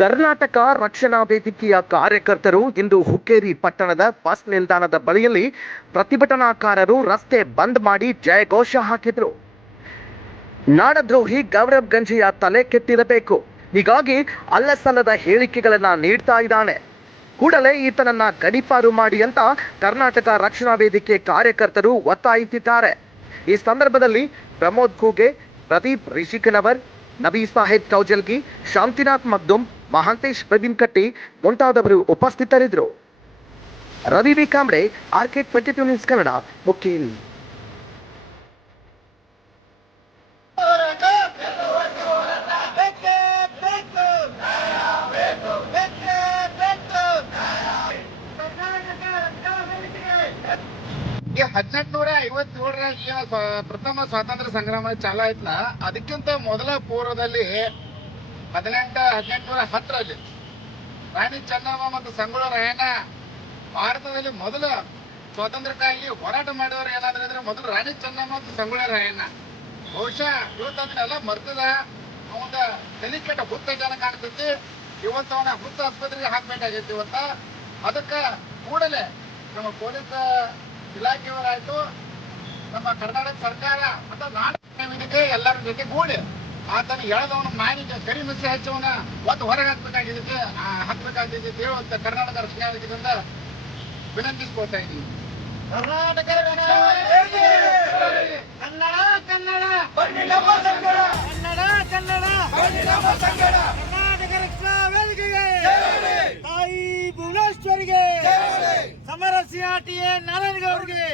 ಕರ್ನಾಟಕ ರಕ್ಷಣಾ ವೇದಿಕೆಯ ಕಾರ್ಯಕರ್ತರು ಇಂದು ಹುಕ್ಕೇರಿ ಪಟ್ಟಣದ ಬಸ್ ನಿಲ್ದಾಣದ ಬಳಿಯಲ್ಲಿ ಪ್ರತಿಭಟನಾಕಾರರು ರಸ್ತೆ ಬಂದ್ ಮಾಡಿ ಜಯಘೋಷ ಹಾಕಿದರು. ನಾಡದ್ರೋಹಿ ಗೌರವ್ ಗಂಜಿಯ ತಲೆ ಕೆತ್ತಿರಬೇಕು ಹೀಗಾಗಿ ಅಲ್ಲಸಲ್ಲದ ಹೇಳಿಕೆಗಳನ್ನ ನೀಡ್ತಾ ಇದ್ದಾನೆ. ಕೂಡಲೇ ಈತನನ್ನ ಗಡಿಪಾರು ಮಾಡಿ ಅಂತ ಕರ್ನಾಟಕ ರಕ್ಷಣಾ ವೇದಿಕೆ ಕಾರ್ಯಕರ್ತರು ಒತ್ತಾಯಿಸಿದ್ದಾರೆ. ಈ ಸಂದರ್ಭದಲ್ಲಿ ಪ್ರಮೋದ್ ಕೂಗೆ, ಪ್ರದೀಪ್ ರಿಷಿಕನವರ್, ನಬೀ ಸಾಹೇಬ್ ಕೌಜಲ್ಗಿ, ಶಾಂತಿನಾಥ್ ಮಗ್ದುಮ್ ಮಹಾಂತೇಶ್, ಪ್ರವೀಣ್ ಕಟ್ಟಿ ಮುಂತಾದವರು ಉಪಸ್ಥಿತರಿದ್ರು Ravi V R RK twenty two news Kannada ಮುಖ್ಯ ಹೋರಾಟ ಬೇಕೇ ಬೇಕು ಬೇಕೇ ಬೇಕು ಕರ್ನಾಟಕ ರಕ್ಷಣಾ ವೇದಿಕೆ ಈ ಹದಿನೆಂಟುನೂರ ಐವತ್ತೇಳರ ಏನು ಸ್ವ- ಪ್ರಥಮ ಸ್ವಾತಂತ್ರ್ಯ ಸಂಗ್ರಾಮ ಚಾಲ ಆಯ್ತಲ್ಲ, ಅದಕ್ಕಿಂತ ಮೊದಲ ಪೂರ್ವದಲ್ಲಿ ಹದಿನೆಂಟ, ಹದಿನೆಂಟುನೂರ ಹತ್ತರಲ್ಲಿ ರಾಣಿ ಚೆನ್ನಮ್ಮ ಮತ್ತು ಸಂಗೊಳ್ಳಿ ರಾಯಣ್ಣ ಭಾರತದಲ್ಲಿ ಮೊದಲು ಸ್ವಾತಂತ್ರ್ಯಕ್ಕಾಗಿ ಹೋರಾಟ ಮಾಡಿದವರು ಏನಾದ್ರೂ ಅಂದ್ರೆ ಮೊದಲು ರಾಣಿ ಚೆನ್ನಮ್ಮ ಮತ್ತು ಸಂಗೊಳ್ಳಿ ರಾಯಣ್ಣ. ಬಹುಶಃ ಇವತ್ತದನ್ನೆಲ್ಲ ಮರ್ತದ ಅವನ ತಲೆ ಕೆಟ್ಟ ಹುತ್ತ ಜನ ಕಾಣ್ತೈತಿ. ಇವತ್ತು ಅವನ ಹುತ್ತ ಆಸ್ಪತ್ರೆಗೆ ಹಾಕ್ಬೇಕಾಗೈತಿ ಇವತ್ತ. ಅದಕ್ಕ ಕೂಡಲೇ ನಮ್ಮ ಪೊಲೀಸ್ ಇಲಾಖೆಯವರಾಯ್ತು, ನಮ್ಮ ಕರ್ನಾಟಕ ಸರ್ಕಾರ ಮತ್ತು ನಾಡ ಎಲ್ಲರ ಜೊತೆ ಕೂಡಿ ಆತನ ಎಳೆದವನ ಮಾನಿಗೆ ಕರಿ ಮಿಶ್ರ ಹಚ್ಚವನ ಒತ್ತು ಹೊರಗೆ ಹಾಕ್ಬೇಕಾಗಿದ್ದಕ್ಕೆ ಹಾಕ್ಬೇಕಾಗಿದ್ದು ಹೇಳುವಂತ ಕರ್ನಾಟಕ ರಕ್ಷಣಾ ವೇದಿಕೆಯಿಂದ ವಿನಂತಿಸ್ಕೊಳ್ತಾ ಇದ್ದೀನಿ. ಕರ್ನಾಟಕ ಕನ್ನಡ ಕನ್ನಡ. ಕನ್ನಡ ಕನ್ನಡ. ಕರ್ನಾಟಕ ರಕ್ಷಣಾ ವೇದಿಕೆಗೆ ತಾಯಿ ಭುವನೇಶ್ವರಿಗೆ. ಸಮರ ಸಿಆರ್ಟಿಎ ನಾರಾಯಣಗೌಡರಿಗೆ.